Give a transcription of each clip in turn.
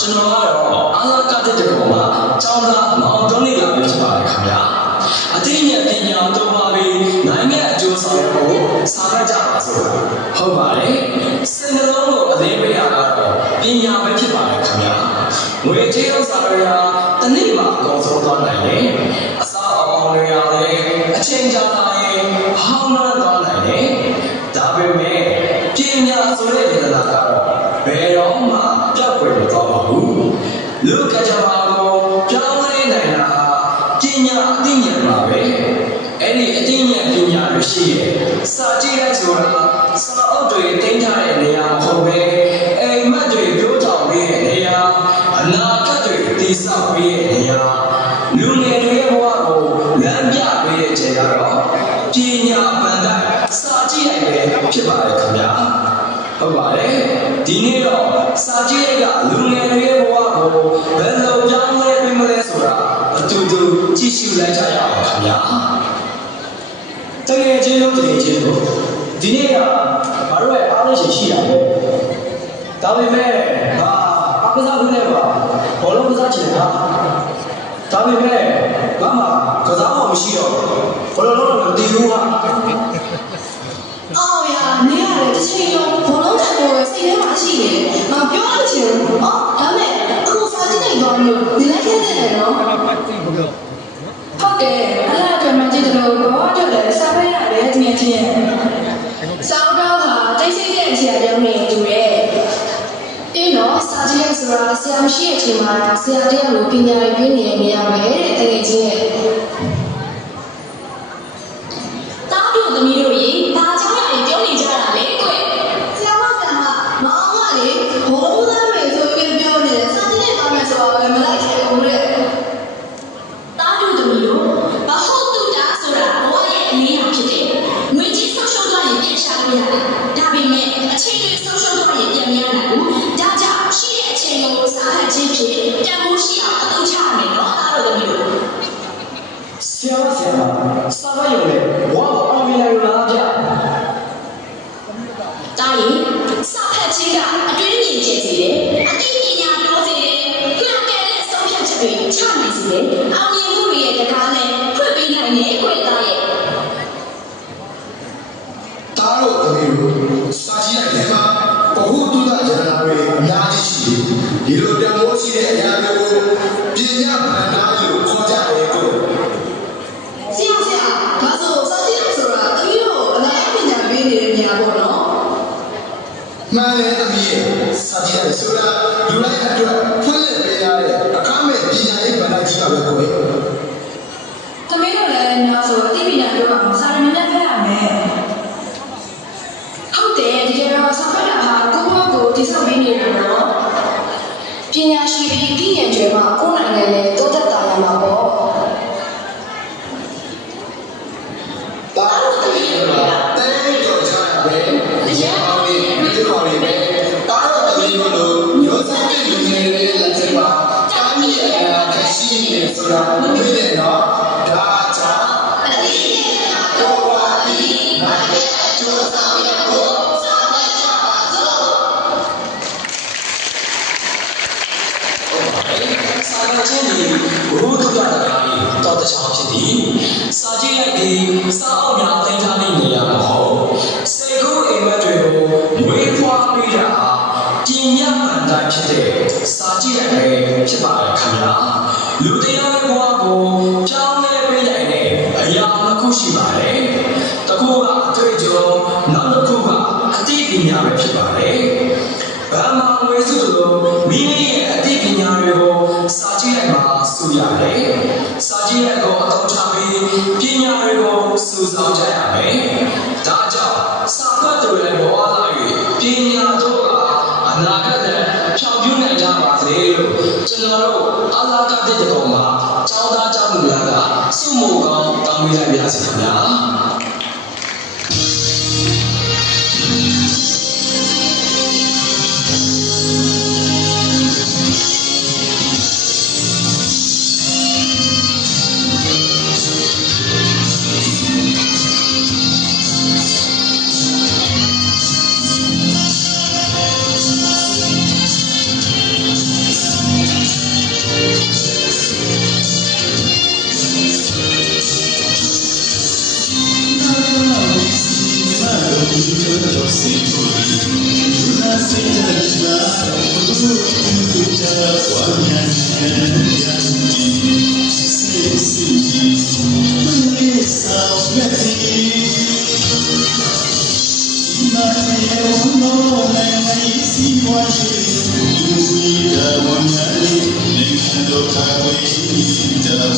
ကျွန်တော်ကတော့အားလာကတဲ့ကောင်မှာကျောင်းသားမောင်တုံးလေးလာပဲဖြစ်ပါတယ်ခင်ဗျာအသိဉာဏ်ပညာတော်ပါပြီးနိုင်ငံအကျိုးဆောင်ဖို့စာရကြပါစို့ဟုတ်ပါတယ်စိတ်နှလုံးကိုအသေးပေးရတာတော့ပညာပဲဖြစ်ပါတယ်ခင်ဗျာငွေကြေးဥစ္စာတွေဟာတနေ့မှာအကုန်ဆုံးသွားနိုင်တယ်အစားအသောက်တွေရတယ်အချိန်ကြာလာရင်ဟောင်းနှံ့သွားနိုင်တယ်ဒါပေမဲ့ပညာဆိုတဲ့ဒေသနာကတော့ဘယ်တော့မှပြတ်ွယ်မသွားပါဘူးလူကကြပါကိုပြောင်းလဲနိုင်တာပညာအသိဉာဏ်ပါပဲအဲ့ဒီအသိဉာဏ်ပညာတွေရှိရဲ့စာကြည့်လိုက်ဆိုတာစာအုပ်တွေတင်ထားတဲ့နေရာမဟုတ်ပဲအိမ်မက်တွေပြောကြောင်ပေးတဲ့နေရာအနာဂတ်တွေတည်ဆောက်ပေးတဲ့နေရာလူငယ်တွေရဲ့ဘဝကိုလမ်းပြပေးတဲ့ခြေကတော့ပညာပန်တိုင်းစာကြည့်လိုက်ပဲဖြစ်ပါတယ်ခင်ဗျာဟုတ်ပါတယ်ဒီနေ့တော့စာကြည့်လိုက်ကလူငယ်တွေရဲ့ဘဝကိုဘယ်လိုပြောင်းလဲပေးမလဲဆိုတာအတူတူကြည့်ရှုလိုက်ကြရအောင်ခင်ဗျာတကယ်ချင်းလို့တကယ်ချင်းလို့ဒီနေ့ကမတို့ရဲ့အားလုံးရှိတာပဲဒါပေမဲ့အကစားဘူးနဲ့ပါဘောလုံးကစားချင်တာဒါပေမဲ့ဘာမှကစားမှမရှိတော့ဘောလုံးလုံးမတည်ဘူးဟာအော်ရနေရတယ်တစ်ချိန်လုံးဘောလုံးတက်ဖို့စိတ်ထဲမှာရှိနေတယ်ငါပြောလို့ချင်ဘူးဒါမဲ့အခုစာကြည့်နေတော့လို့ဒီလိုက်ခဲ့တယ်နော်ဟုတ်တယ်အဲ့ဒါကမှကြည့်တယ်လို့ဘောတော့လည်းစာဖတ်ရတယ်တကယ်ချင်းစောင်းတော့ဟာတိတ်ဆိတ်တဲ့အချိန်တုန်းနဲ့တူရဲ့အေးနော်စာကြည့်ရဆိုတာဆရာမရှိတဲ့အချိန်မှာဆရာတရားကိုပညာရေးပေးနေတဲ့နေရာပဲတဲ့တကယ်ချင်းရဲ့တောင်းတို့သမီးတို့ရေဘာကြောင့်လဲပြောနေကြတာလေကွဆရာမမောင်ကလေဘောလုံးသားတွေဆိုပြီးပြောနေတယ်စာကြည့်နေပါမယ်ဆိုတော့မလိုက်ခဲ့ဘူးတဲ့တောင်းတို့သမီးတို့ဘာဟုတ်တူတာဆိုတာဘဝရဲ့အနည်းအားဖြစ်တယ်ငွေကြီးဆုံးရှုံးသွားရင်ပြန်ရှာလို့ရတယ်ဒါပေမဲ့အချိန်တွေဆုံးရှုံးသွားရင်ပြန်မရနိုင်ဘူးဒါကြောင့်ရှိတဲ့အချိန်ကိုစားရခြင်းဖြင့်တန်ဖိုးရှိအောင်အသုံးချရမယ်နော်တောင်းတို့သမီးတို့ဆရာစာမရုံနဲ့ဝါအောင်မြင်ရလာကြတာရင်စာဖတ်ခြင်းကအတွေ့အမြင်ကျစေတယ်အသိပညာတိုးစေတယ်မှန်ကန်တဲ့ဆုံးဖြတ်ချက်တွေချနိုင်စေတယ်အောင်မြင်မှုတွေရဲ့တကားနဲ့ဖွင့်ပေးနိုင်တဲ့ခွင့်သားရဲ့တားလို့တမီးတို့စာကြည့်လိုက်တယ်မှာဘဟုတုဒ္ဒဉာဏ်တွေအများကြီးရှိတယ်ဒီလိုတမိုးရှိတဲ့အရာတွေကိုပညာဗန္ဓာလို့ခေါ်ကြတယ်ကိုဆရာဒါဆိုစာကြည့်လိုက်ဆိုတာတမီးတို့အနာပညာပေးနေတဲ့နေရာပေါ့နော်မှန်တယ်တမီးစာကြည့်လိုက်ဆိုတာလူလိုက်အတွက်ဖွင့်လှစ်ပေးရတဲ့အခမဲ့ပညာရေးဗန္ဓာကြီးပါပဲကိုတမီးတို့လည်းညာဆိုအသိပညာပြောအောင်စာရင်းနဲ့ဖတ်ရမယ်ဟုတ်တယ်ဒီကတော့စာဖတ်တာဟာကိုယ့်ဘဝကိုတည်ဆောက်ပေးနေတာနော်ပညာရှိပြီးသိဉာဏ်ကျွဲမှာကိုယ်နိုင်ငံနဲ့တိုးတက်တာရမှာပေါ့တားလို့တမီးတို့တဲကြော်ချတာပဲအရင်အောင်လေးဒီလိုလေးပဲတားလို့တမီးတို့မျိုးစားတဲ့လူငယ်တွေလက်ထက်မှာတားမြစ်အရာခရှိနေဆိုတာမသိတဲ့နော်ဒါကြောင့်အသိဉာဏ်တော်ပါသည်နိုင်ငံအကျိုးဆောင်ရဖို့စာဖတ်ကြပါစို့စာဖတ်ခြင်းဒီဘုဒ္ဓဘာသာရေးတောက်တခြားဖြစ်သည်စာကြည့်လိုက်ပြီးစာအုပ်များသိမ်းထားတဲ့နေရာမဟုတ်စေကူအိမ်မက်တွေကိုမွေးဖွားပေးတာပညာဗန္ဓာဖြစ်တဲ့စာကြည့်လိုက်ပဲဖြစ်ပါတယ်ခင်ဗျာလူတရားရဲ့ဘဝကိုပြောင်းလဲပေးနိုင်တဲ့အရာတစ်ခုရှိပါတယ်တစ်ခုကအတွေ့အကြုံနောက်တစ်ခုကအသိပညာပဲဖြစ်ပါတယ်ဘာမှမဝေစုလို့မိမိရဲ့အသိပညာတွေကိုစာကြည့်လိုက်မှာစုရတယ်စာကြည့်လိုက်ကိုအထောက်ချပြီးပညာတွေကိုစုဆောင်းကြရမယ်ဒါကြောင့်စာဖတ်သူရဲ့ဘဝသား၍ပညာတို့ကအနာဂတ်နဲ့ဖြောင့်ပြနိုင်ကြပါစေလို့ကျွန်တော်တို့အလားကတဲ့ကောင်မှာကျောင်းသားကျောင်းသူများကစုမှုကောင်းတောင်းပေးလိုက်ပါစေခင်ဗျာ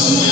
Thank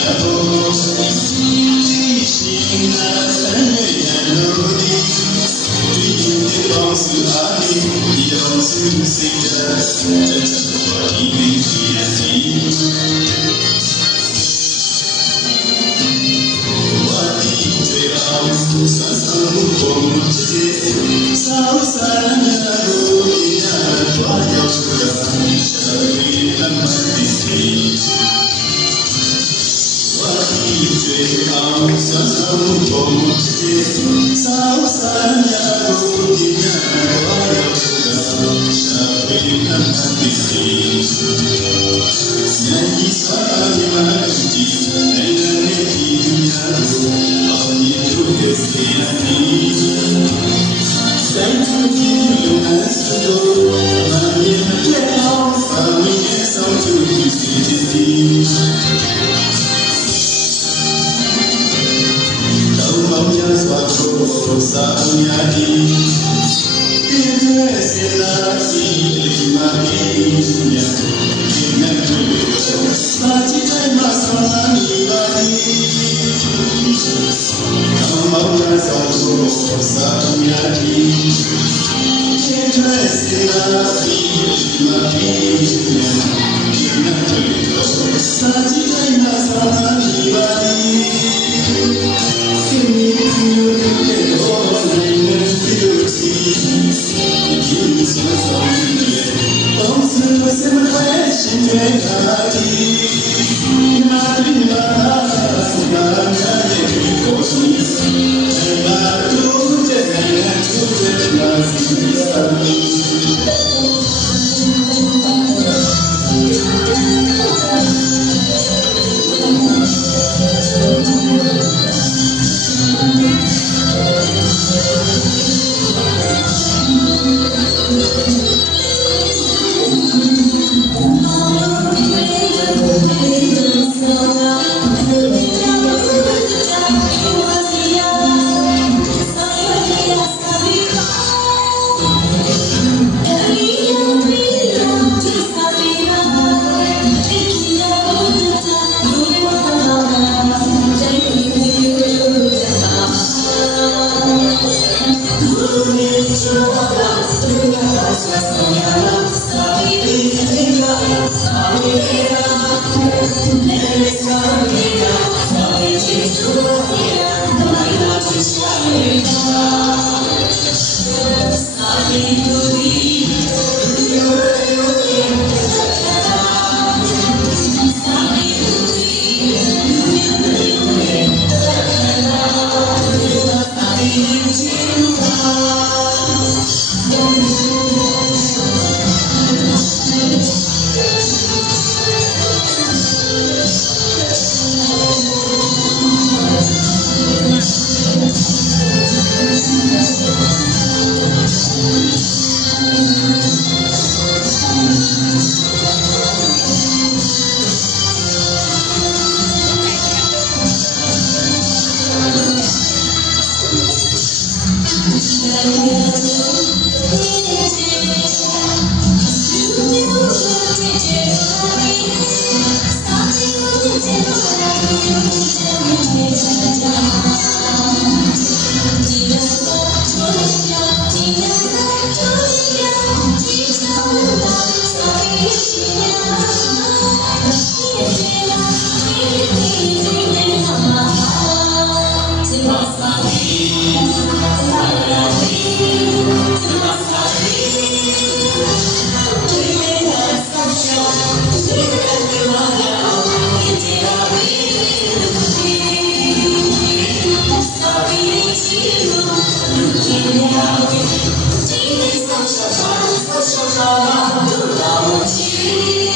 you.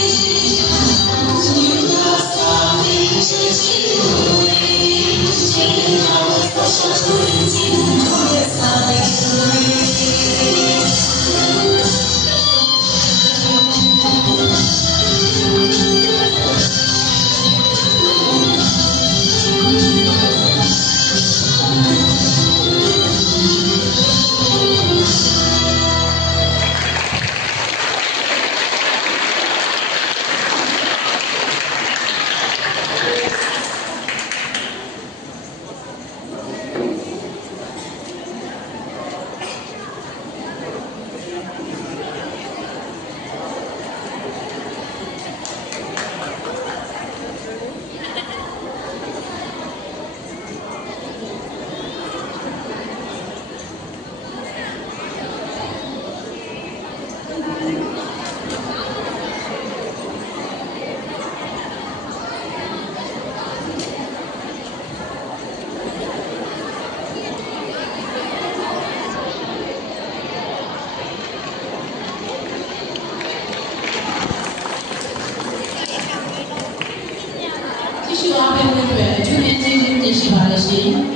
အားပေးမှုအတွက်အထူးကျေးဇူးတင်ရှိပါတယ်ရှင်